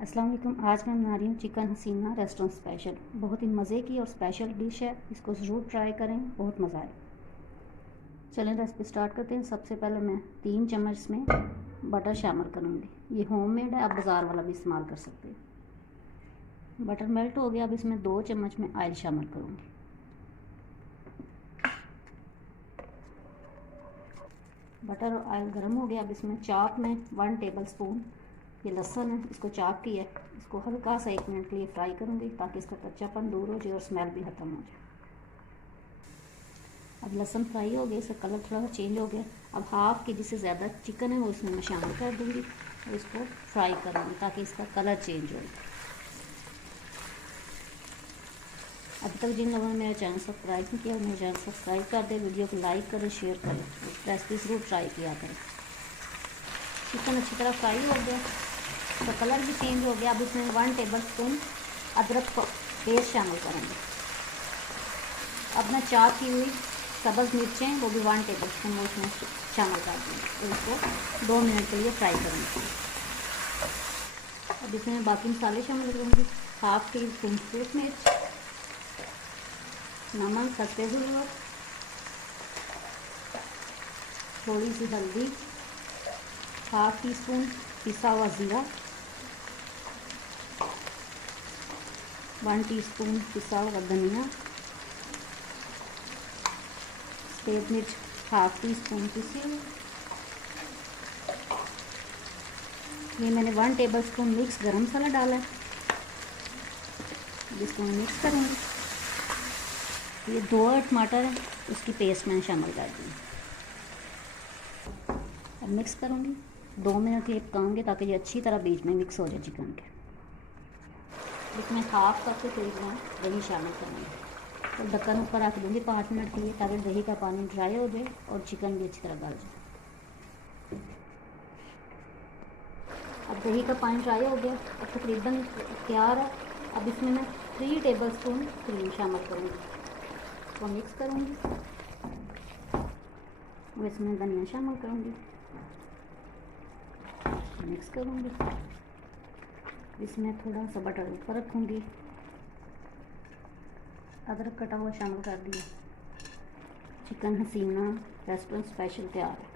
अस्सलाम वालेकुम। आज मैं बना रही हूँ चिकन हसीना रेस्टोरेंट स्पेशल। बहुत ही मज़े की और स्पेशल डिश है, इसको ज़रूर ट्राई करें, बहुत मज़ा आए। चलें रेसिपी स्टार्ट करते हैं। सबसे पहले मैं 3 चम्मच इसमें बटर शामिल करूँगी। ये होममेड है, आप बाज़ार वाला भी इस्तेमाल कर सकते हैं। बटर मेल्ट हो गया, अब इसमें 2 चम्मच में ऑयल शामिल करूँगी। बटर और ऑयल गर्म हो गया, अब इसमें चाप में 1 टेबल स्पून ये लहसुन है, इसको चाप किया है, इसको हल्का सा 1 मिनट के लिए फ्राई करूँगी ताकि इसका कच्चापन दूर हो जाए और स्मेल भी ख़त्म हो जाए। अब लहसुन फ्राई हो गया, इसका कलर थोड़ा सा चेंज हो गया। अब हाफ़ के जी से ज़्यादा चिकन है वो इसमें मैं शामिल कर दूँगी और इसको फ्राई करूँगी ताकि इसका कलर चेंज हो। अभी तक जिन लोगों ने मेरा चैनल सब्सक्राइब नहीं किया मेरे चैनल सब्सक्राइब कर दें, वीडियो को लाइक करें, शेयर करें, रेसिपी ज़रूर ट्राई किया करें। चिकन अच्छी तरह फ्राई हो गया, तो कलर भी चेंज हो गया। अब इसमें 1 टेबल स्पून अदरक पेस्ट शामिल करेंगे। अब मैं चाप की हुई सब्ज़ मिर्चें वो भी 1 टेबल स्पून वो इसमें शामिल कर दूँगी और इसको 2 मिनट के लिए फ्राई करूँगी। अब इसमें बाकी मसाले शामिल करूँगी। हाफ़ टी स्पून सूख मिर्च, नमक सस्ते ज़रूरत, थोड़ी सी हल्दी, हाफ़ टी स्पून पिसा हुआ ज़ीरा, 1 टीस्पून पिसा हुआ धनिया, सफ़ेद मिर्च हाफ़ टी स्पून पिसी हुई। ये मैंने 1 टेबल स्पून मिक्स गरम मसाला डाला है, जिसको मैं मिक्स करूँगी। ये 2 टमाटर है, उसकी पेस्ट मैंने शामिल कर दी। अब मिक्स करूँगी, 2 मिनट के लिए पकाऊँगी ताकि ये अच्छी तरह बीच में मिक्स हो जाए चिकन के। इसमें हाफ़ कप के करीब मैं दही शामिल करूँगी और ढक्कन ऊपर रख दूँगी 5 मिनट के लिए ताकि दही का पानी ड्राई हो जाए और चिकन भी अच्छी तरह गल जाए। अब दही का पानी ड्राई हो गया, अब तकरीबन तैयार है। अब इसमें मैं 3 टेबल स्पून क्रीम शामिल करूँगी, इसको मिक्स करूँगी और इसमें धनिया शामिल करूँगी, मिक्स करूँगी। इसमें थोड़ा सा बटर ऊपर रखूँगी, अदरक कटा हुआ शामिल कर दिया। चिकन हसीना रेस्टोरेंट स्पेशल तैयार है।